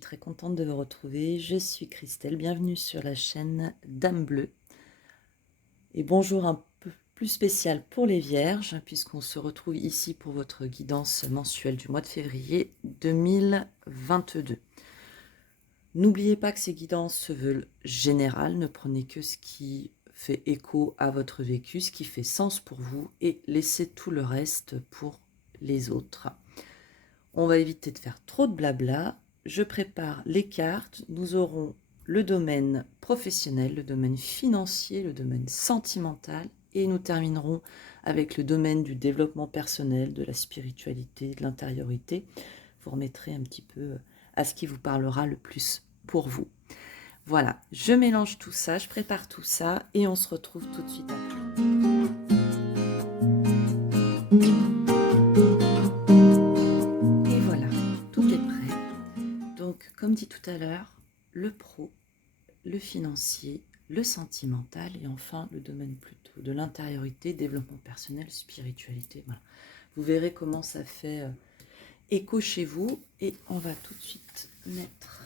suis très contente de vous retrouver. Je suis Christelle, bienvenue sur la chaîne Dame Bleue. Et bonjour un peu plus spécial pour les Vierges, puisqu'on se retrouve ici pour votre guidance mensuelle du mois de février 2022. N'oubliez pas que ces guidances se veulent générales, ne prenez que ce qui fait écho à votre vécu, ce qui fait sens pour vous, et laissez tout le reste pour les autres. On va éviter de faire trop de blabla. Je prépare les cartes. Nous aurons le domaine professionnel, le domaine financier, le domaine sentimental et nous terminerons avec le domaine du développement personnel, de la spiritualité, de l'intériorité. Vous remettrez un petit peu à ce qui vous parlera le plus pour vous. Voilà, je mélange tout ça, je prépare tout ça et on se retrouve tout de suite après. Comme dit tout à l'heure, le pro, le financier, le sentimental et enfin le domaine plutôt de l'intériorité, développement personnel, spiritualité. Voilà. Vous verrez comment ça fait écho chez vous et on va tout de suite mettre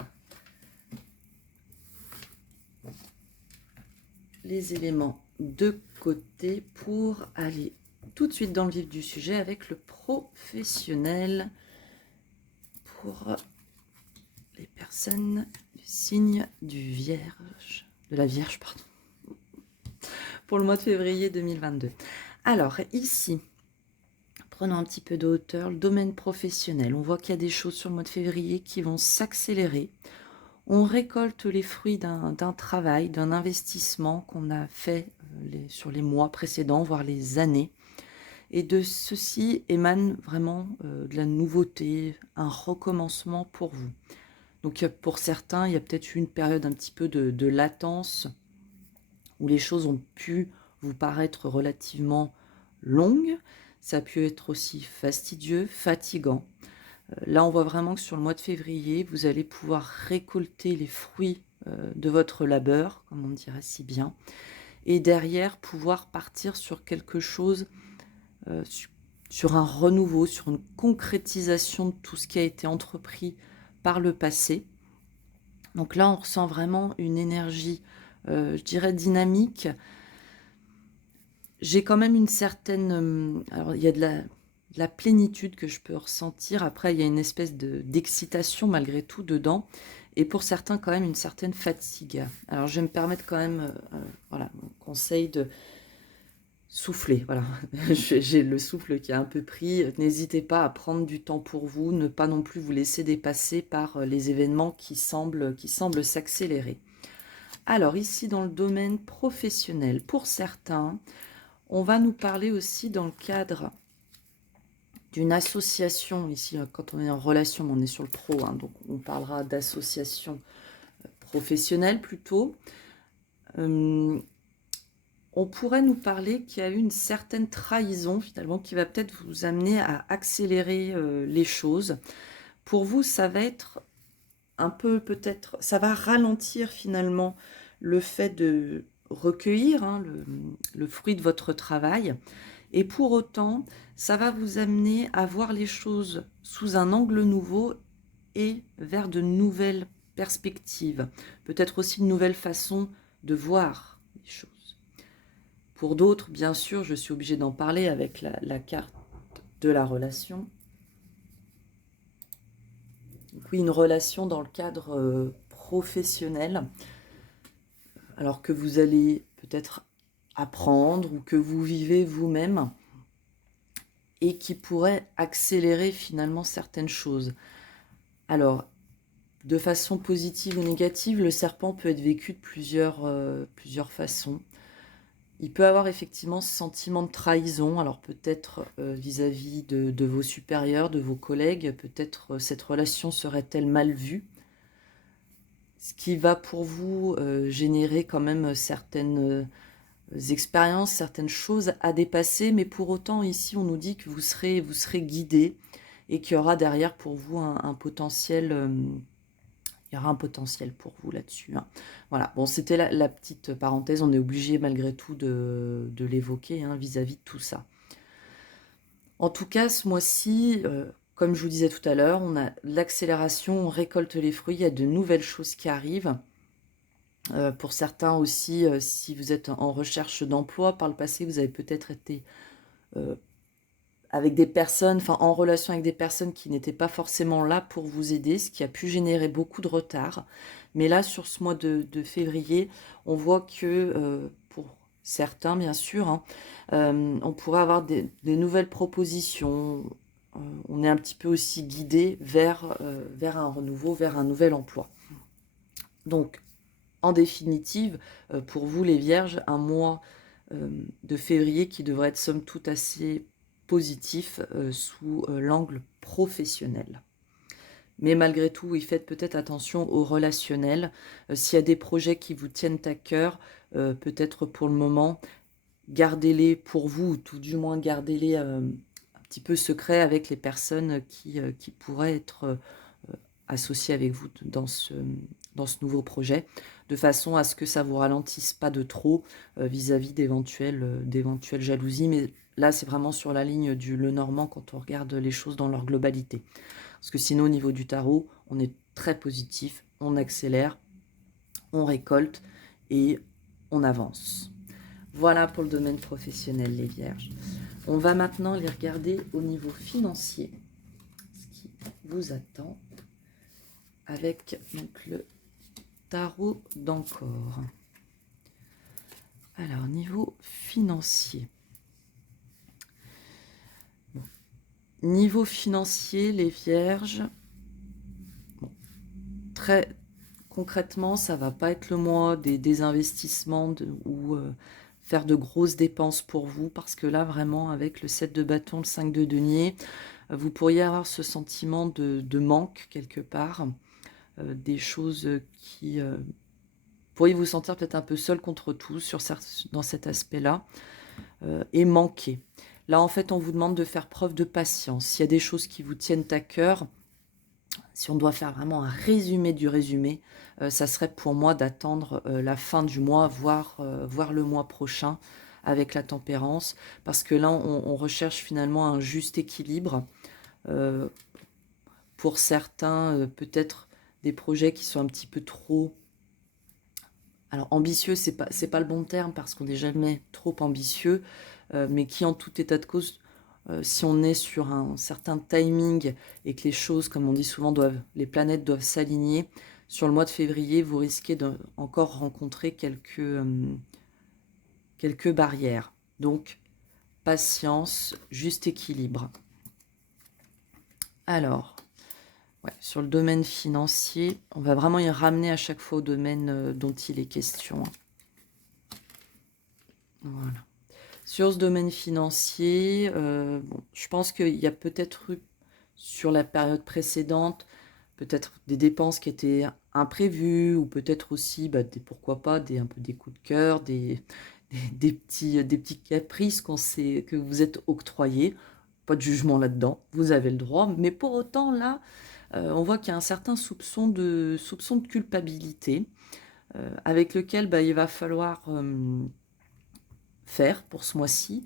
les éléments de côté pour aller tout de suite dans le vif du sujet avec le professionnel pour les personnes du signe du Vierge, de la Vierge, pardon, pour le mois de février 2022. Alors, ici, prenons un petit peu de hauteur, le domaine professionnel. On voit qu'il y a des choses sur le mois de février qui vont s'accélérer. On récolte les fruits d'un travail, d'un investissement qu'on a fait sur les mois précédents, voire les années. Et de ceci émane vraiment de la nouveauté, un recommencement pour vous. Donc pour certains, il y a peut-être eu une période un petit peu de latence où les choses ont pu vous paraître relativement longues. Ça a pu être aussi fastidieux, fatigant. Là, on voit vraiment que sur le mois de février, vous allez pouvoir récolter les fruits de votre labeur, comme on dirait si bien, et derrière pouvoir partir sur quelque chose, sur un renouveau, sur une concrétisation de tout ce qui a été entrepris par le passé. Donc là, on ressent vraiment une énergie, je dirais, dynamique. J'ai quand même une certaine... alors, il y a de la plénitude que je peux ressentir. Après, il y a une espèce d'excitation malgré tout dedans. Et pour certains, quand même, une certaine fatigue. Alors, je vais me permettre quand même, voilà, mon conseil de souffler. Voilà, j'ai le souffle qui a un peu pris. N'hésitez pas à prendre du temps pour vous, ne pas non plus vous laisser dépasser par les événements qui semblent s'accélérer. Alors, ici, dans le domaine professionnel, pour certains, on va nous parler aussi dans le cadre d'une association. Ici, quand on est en relation, on est sur le pro, hein, donc on parlera d'association professionnelle plutôt. On pourrait nous parler qu'il y a eu une certaine trahison, finalement, qui va peut-être vous amener à accélérer les choses. Pour vous, ça va être un peu, peut-être, ça va ralentir finalement le fait de recueillir le fruit de votre travail. Et pour autant, ça va vous amener à voir les choses sous un angle nouveau et vers de nouvelles perspectives. Peut-être aussi une nouvelle façon de voir les choses. Pour d'autres, bien sûr, je suis obligée d'en parler avec la carte de la relation. Donc oui, une relation dans le cadre professionnel, alors que vous allez peut-être apprendre ou que vous vivez vous-même et qui pourrait accélérer finalement certaines choses. Alors, de façon positive ou négative, le serpent peut être vécu de plusieurs façons. Il peut avoir effectivement ce sentiment de trahison, alors peut-être vis-à-vis de vos supérieurs, de vos collègues, peut-être cette relation serait-elle mal vue, ce qui va pour vous générer quand même certaines expériences, certaines choses à dépasser, mais pour autant ici on nous dit que vous serez guidé et qu'il y aura derrière pour vous un potentiel... il y aura un potentiel pour vous là-dessus. Hein. Voilà, bon, c'était la petite parenthèse. On est obligé malgré tout de l'évoquer vis-à-vis de tout ça. En tout cas, ce mois-ci, comme je vous disais tout à l'heure, on a l'accélération, on récolte les fruits, il y a de nouvelles choses qui arrivent. Pour certains aussi, si vous êtes en recherche d'emploi, par le passé, vous avez peut-être été avec des personnes, enfin en relation avec des personnes qui n'étaient pas forcément là pour vous aider, ce qui a pu générer beaucoup de retard. Mais là, sur ce mois de février, on voit que pour certains, bien sûr, hein, on pourrait avoir des nouvelles propositions. On est un petit peu aussi guidé vers un renouveau, vers un nouvel emploi. Donc, en définitive, pour vous les Vierges, un mois de février qui devrait être somme toute assez positif sous l'angle professionnel. Mais malgré tout, oui, faites peut-être attention au relationnel. S'il y a des projets qui vous tiennent à cœur, peut-être pour le moment, gardez-les pour vous, ou tout du moins gardez-les un petit peu secrets avec les personnes qui pourraient être associées avec vous dans ce nouveau projet, de façon à ce que ça ne vous ralentisse pas de trop vis-à-vis d'éventuelles jalousies. Mais là, c'est vraiment sur la ligne du Lenormand quand on regarde les choses dans leur globalité. Parce que sinon, au niveau du tarot, on est très positif, on accélère, on récolte et on avance. Voilà pour le domaine professionnel, les Vierges. On va maintenant les regarder au niveau financier, ce qui vous attend avec donc, le tarot d'Ancor. Alors, niveau financier. Bon. Niveau financier, les Vierges, bon, très concrètement, ça va pas être le mois des investissements ou faire de grosses dépenses pour vous, parce que là, vraiment, avec le 7 de bâton, le 5 de denier, vous pourriez avoir ce sentiment de manque quelque part, des choses qui... pourriez vous sentir peut-être un peu seul contre tous dans cet aspect-là, et manquer. Là, en fait, on vous demande de faire preuve de patience. S'il y a des choses qui vous tiennent à cœur, si on doit faire vraiment un résumé du résumé, ça serait pour moi d'attendre la fin du mois, voire le mois prochain avec la tempérance, parce que là, on recherche finalement un juste équilibre. Pour certains, peut-être des projets qui sont un petit peu trop... Alors, ambitieux, c'est pas le bon terme, parce qu'on n'est jamais trop ambitieux, mais qui, en tout état de cause, si on est sur un certain timing et que les choses, comme on dit souvent, les planètes doivent s'aligner, sur le mois de février, vous risquez encore rencontrer quelques barrières. Donc, patience, juste équilibre. Alors, ouais, sur le domaine financier, on va vraiment y ramener à chaque fois au domaine dont il est question. Voilà. Sur ce domaine financier, bon, je pense qu'il y a peut-être eu, sur la période précédente, peut-être des dépenses qui étaient imprévues, ou peut-être aussi, pourquoi pas, un peu des coups de cœur, des petits caprices que vous êtes octroyés. Pas de jugement là-dedans, vous avez le droit, mais pour autant, là, on voit qu'il y a un certain soupçon de culpabilité, avec lequel il va falloir faire pour ce mois-ci,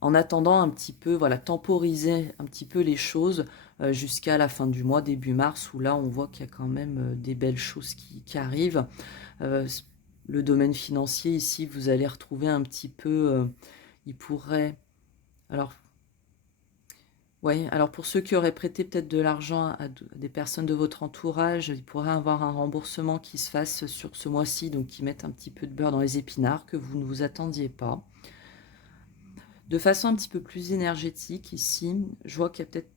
en attendant un petit peu, voilà, temporiser un petit peu les choses jusqu'à la fin du mois, début mars, où là on voit qu'il y a quand même des belles choses qui arrivent. Le domaine financier, ici, vous allez retrouver un petit peu, il pourrait... Alors, oui, alors pour ceux qui auraient prêté peut-être de l'argent à des personnes de votre entourage, il pourrait avoir un remboursement qui se fasse sur ce mois-ci, donc qui mette un petit peu de beurre dans les épinards que vous ne vous attendiez pas. De façon un petit peu plus énergétique, ici, je vois qu'il y a peut-être,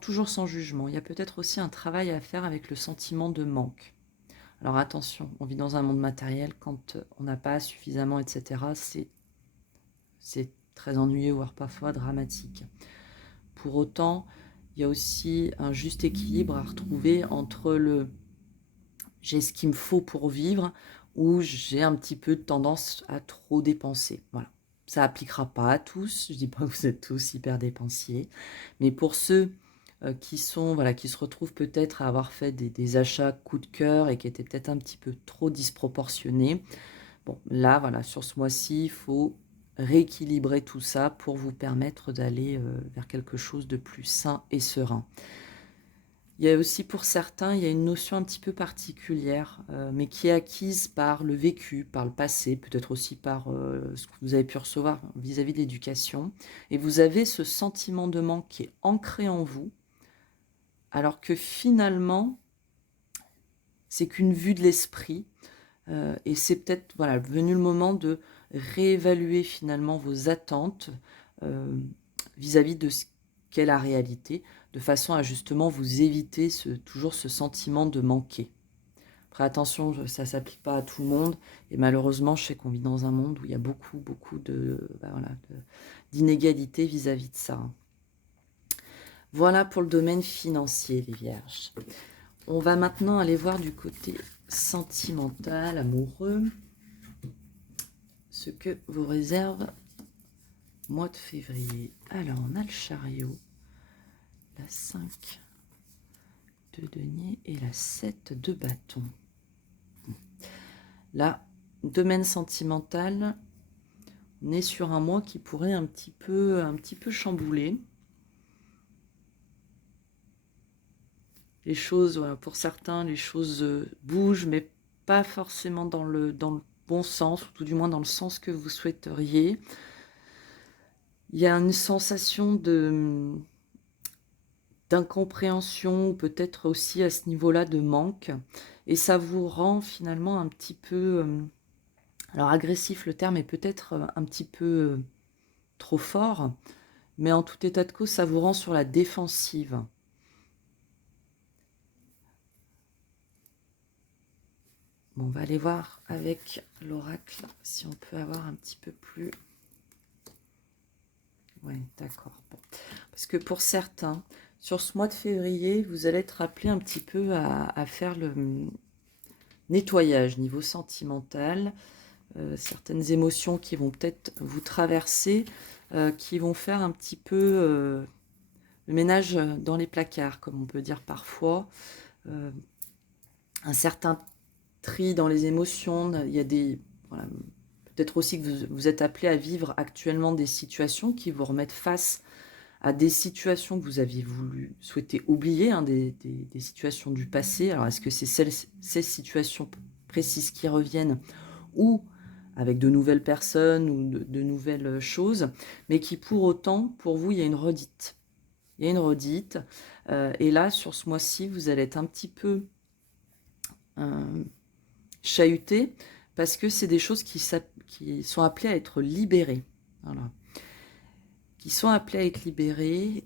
toujours sans jugement, il y a peut-être aussi un travail à faire avec le sentiment de manque. Alors attention, on vit dans un monde matériel, quand on n'a pas suffisamment, etc., c'est très ennuyeux, voire parfois dramatique. Pour autant, il y a aussi un juste équilibre à retrouver entre le « j'ai ce qu'il me faut pour vivre » ou « j'ai un petit peu de tendance à trop dépenser ». Voilà. Ça n'appliquera pas à tous, je ne dis pas que vous êtes tous hyper dépensiers, mais pour ceux qui se retrouvent peut-être à avoir fait des achats coup de cœur et qui étaient peut-être un petit peu trop disproportionnés, bon, là, voilà, sur ce mois-ci, il faut rééquilibrer tout ça pour vous permettre d'aller vers quelque chose de plus sain et serein. Il y a aussi pour certains, il y a une notion un petit peu particulière, mais qui est acquise par le vécu, par le passé, peut-être aussi par ce que vous avez pu recevoir vis-à-vis de l'éducation. Et vous avez ce sentiment de manque qui est ancré en vous, alors que finalement, c'est qu'une vue de l'esprit. Et c'est peut-être voilà, venu le moment de réévaluer finalement vos attentes vis-à-vis de ce qu'est la réalité, de façon à justement vous éviter toujours ce sentiment de manquer. Après attention, ça ne s'applique pas à tout le monde, et malheureusement je sais qu'on vit dans un monde où il y a beaucoup d'inégalités vis-à-vis de ça. Voilà pour le domaine financier, les Vierges. On va maintenant aller voir du côté sentimental, amoureux, ce que vous réserve mois de février. Alors, on a le chariot, la 5 de denier et la 7 de bâton. Là, domaine sentimental, on est sur un mois qui pourrait un petit peu chambouler. Les choses, voilà, pour certains, les choses bougent, mais pas forcément dans le bon sens, ou tout du moins dans le sens que vous souhaiteriez. Il y a une sensation d'incompréhension, peut-être aussi à ce niveau-là de manque, et ça vous rend finalement un petit peu, alors agressif, le terme est peut-être un petit peu trop fort, mais en tout état de cause, ça vous rend sur la défensive. Bon, on va aller voir avec l'oracle si on peut avoir un petit peu plus... Ouais, d'accord. Bon. Parce que pour certains, sur ce mois de février, vous allez être appelé un petit peu à faire le nettoyage niveau sentimental. Certaines émotions qui vont peut-être vous traverser, qui vont faire un petit peu le ménage dans les placards, comme on peut dire parfois. Un certain tri dans les émotions. Il y a des... Voilà, peut-être aussi que vous êtes appelé à vivre actuellement des situations qui vous remettent face à des situations que vous aviez souhaité oublier, hein, des situations du passé. Alors, est-ce que c'est ces situations précises qui reviennent ou avec de nouvelles personnes ou de nouvelles choses, mais qui pour autant, pour vous, il y a une redite. Il y a une redite. Et là, sur ce mois-ci, vous allez être un petit peu chahuté parce que c'est des choses qui sont appelées à être libérées. Voilà. Qui sont appelées à être libérées.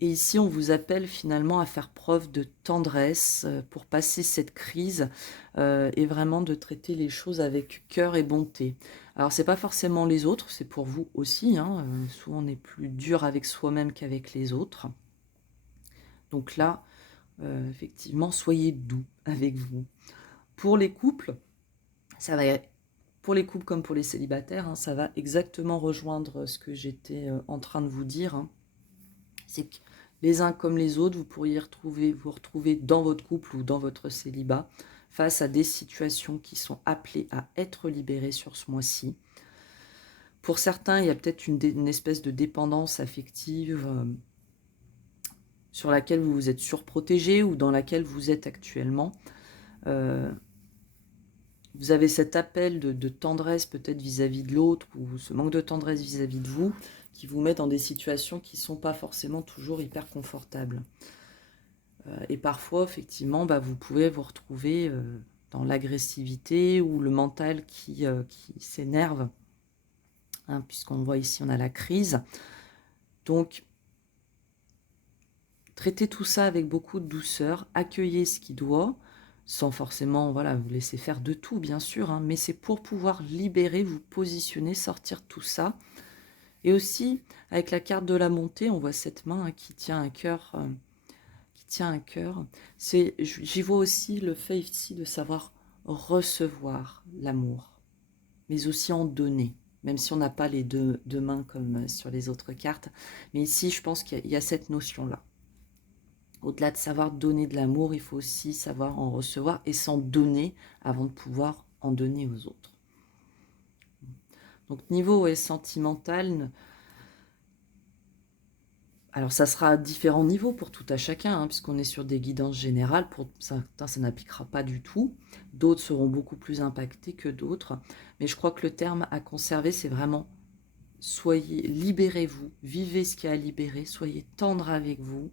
Et ici, on vous appelle finalement à faire preuve de tendresse pour passer cette crise et vraiment de traiter les choses avec cœur et bonté. Alors, c'est pas forcément les autres, c'est pour vous aussi. Hein, souvent, on est plus dur avec soi-même qu'avec les autres. Donc là, effectivement, soyez doux avec vous. Pour les couples, ça va, pour les couples comme pour les célibataires, hein, ça va exactement rejoindre ce que j'étais en train de vous dire. Hein. C'est que les uns comme les autres, vous pourriez vous retrouver dans votre couple ou dans votre célibat face à des situations qui sont appelées à être libérées sur ce mois-ci. Pour certains, il y a peut-être une espèce de dépendance affective sur laquelle vous vous êtes surprotégé ou dans laquelle vous êtes actuellement. Vous avez cet appel de tendresse peut-être vis-à-vis de l'autre ou ce manque de tendresse vis-à-vis de vous qui vous met dans des situations qui ne sont pas forcément toujours hyper confortables. Et parfois, effectivement, vous pouvez vous retrouver dans l'agressivité ou le mental qui s'énerve, hein, puisqu'on voit ici, on a la crise. Donc, traitez tout ça avec beaucoup de douceur, accueillez ce qui doit, sans forcément vous laisser faire de tout, bien sûr, hein, mais c'est pour pouvoir libérer, vous positionner, sortir tout ça. Et aussi, avec la carte de la montée, on voit cette main qui tient un cœur... J'y vois aussi le fait ici de savoir recevoir l'amour, mais aussi en donner, même si on n'a pas les deux mains comme sur les autres cartes. Mais ici, je pense qu'il y a cette notion-là. Au-delà de savoir donner de l'amour, il faut aussi savoir en recevoir et s'en donner avant de pouvoir en donner aux autres. Donc niveau sentimental, alors ça sera à différents niveaux pour tout à chacun, hein, puisqu'on est sur des guidances générales. Pour certains, ça n'appliquera pas du tout. D'autres seront beaucoup plus impactés que d'autres. Mais je crois que le terme à conserver, c'est vraiment soyez, libérez-vous, vivez ce qu'il y a à libérer, soyez tendre avec vous,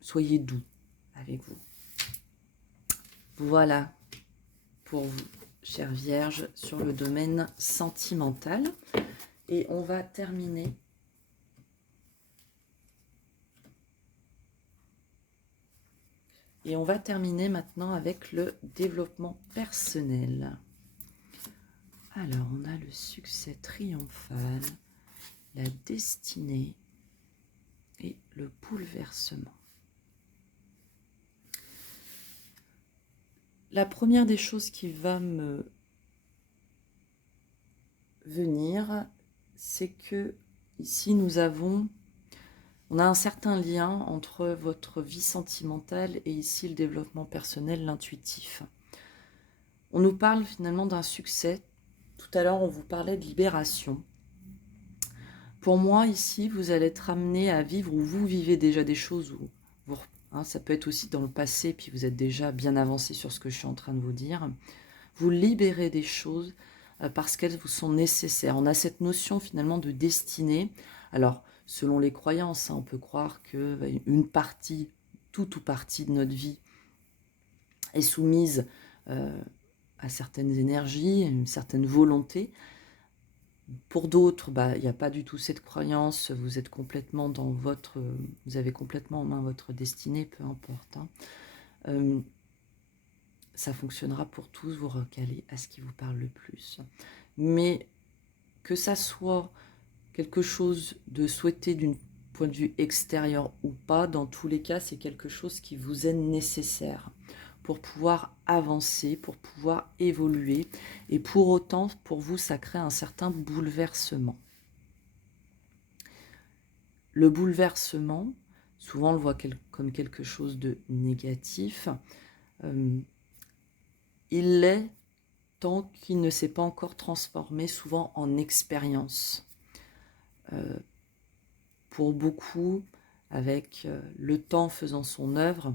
soyez doux avec vous. Voilà pour vous, chère Vierge, sur le domaine sentimental. Et on va terminer maintenant avec le développement personnel. Alors, on a le succès triomphal, la destinée et le bouleversement. La première des choses qui va me venir, c'est que ici on a un certain lien entre votre vie sentimentale et ici le développement personnel, l'intuitif. On nous parle finalement d'un succès. Tout à l'heure, on vous parlait de libération. Pour moi, ici, vous allez être amené à vivre, ou vous vivez déjà des choses, où ça peut être aussi dans le passé, puis vous êtes déjà bien avancé sur ce que je suis en train de vous dire. Vous libérez des choses parce qu'elles vous sont nécessaires. On a cette notion finalement de destinée. Alors, selon les croyances, on peut croire qu'une partie, toute ou partie de notre vie est soumise à certaines énergies, à une certaine volonté. Pour d'autres, il n'y a pas du tout cette croyance, vous êtes complètement vous avez complètement en main votre destinée, peu importe. Ça fonctionnera pour tous, vous recalez à ce qui vous parle le plus. Mais que ça soit quelque chose de souhaité d'un point de vue extérieur ou pas, dans tous les cas, c'est quelque chose qui vous est nécessaire pour pouvoir avancer, pour pouvoir évoluer. Et pour autant, pour vous, ça crée un certain bouleversement. Le bouleversement, souvent on le voit comme quelque chose de négatif. Il l'est tant qu'il ne s'est pas encore transformé souvent en expérience. Pour beaucoup, avec le temps faisant son œuvre,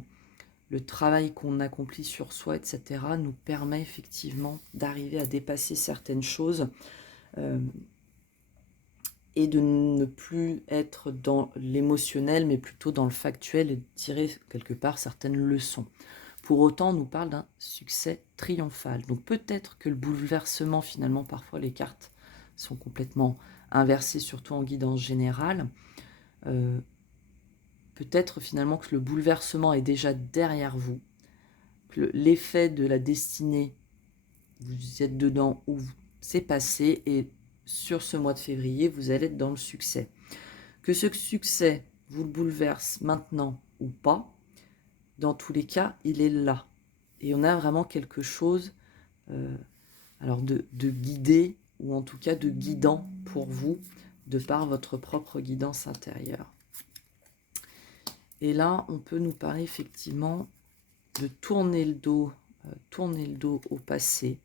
le travail qu'on accomplit sur soi, etc., nous permet effectivement d'arriver à dépasser certaines choses et de ne plus être dans l'émotionnel, mais plutôt dans le factuel et de tirer quelque part certaines leçons. Pour autant, on nous parle d'un succès triomphal. Donc peut-être que le bouleversement, finalement, parfois les cartes sont complètement inversées, surtout en guidance générale. Peut-être finalement que le bouleversement est déjà derrière vous, que l'effet de la destinée, vous êtes dedans ou c'est passé, et sur ce mois de février, vous allez être dans le succès. Que ce succès vous le bouleverse maintenant ou pas, dans tous les cas, il est là. Et on a vraiment quelque chose alors de guidé, ou en tout cas de guidant pour vous, de par votre propre guidance intérieure. Et là, on peut nous parler effectivement de tourner le dos au passé.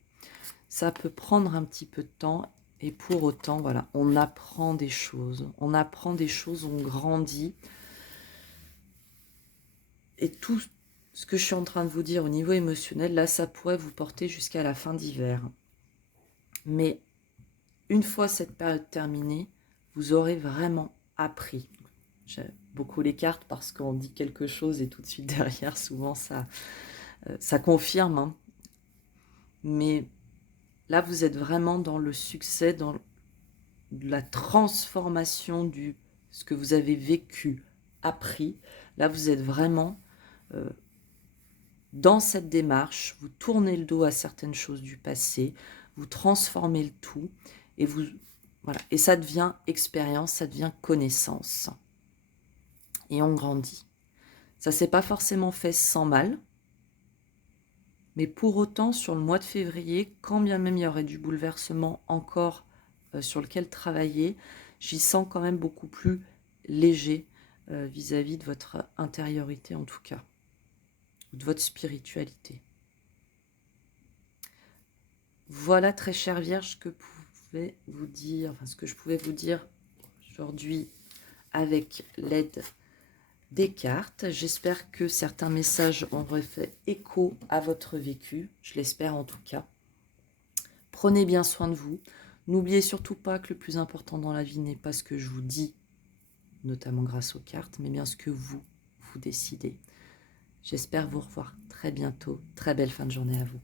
Ça peut prendre un petit peu de temps, et pour autant, voilà, on apprend des choses. On apprend des choses, on grandit. Et tout ce que je suis en train de vous dire au niveau émotionnel, là, ça pourrait vous porter jusqu'à la fin d'hiver. Mais une fois cette période terminée, vous aurez vraiment appris. J'aime beaucoup les cartes parce qu'on dit quelque chose et tout de suite derrière, souvent ça confirme. Hein. Mais là, vous êtes vraiment dans le succès, dans la transformation de ce que vous avez vécu, appris. Là, vous êtes vraiment dans cette démarche. Vous tournez le dos à certaines choses du passé, vous transformez le tout, et voilà. Et ça devient expérience, ça devient connaissance. Et on grandit. Ça ne s'est pas forcément fait sans mal, mais pour autant, sur le mois de février, quand bien même il y aurait du bouleversement encore sur lequel travailler, j'y sens quand même beaucoup plus léger vis-à-vis de votre intériorité en tout cas, ou de votre spiritualité. Voilà, très chère Vierge, pouvais vous dire, enfin ce que je pouvais vous dire aujourd'hui avec l'aide des cartes. J'espère que certains messages auraient fait écho à votre vécu, je l'espère en tout cas. Prenez bien soin de vous. N'oubliez surtout pas que le plus important dans la vie n'est pas ce que je vous dis, notamment grâce aux cartes, mais bien ce que vous décidez. J'espère vous revoir très bientôt. Très belle fin de journée à vous.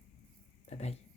Bye bye.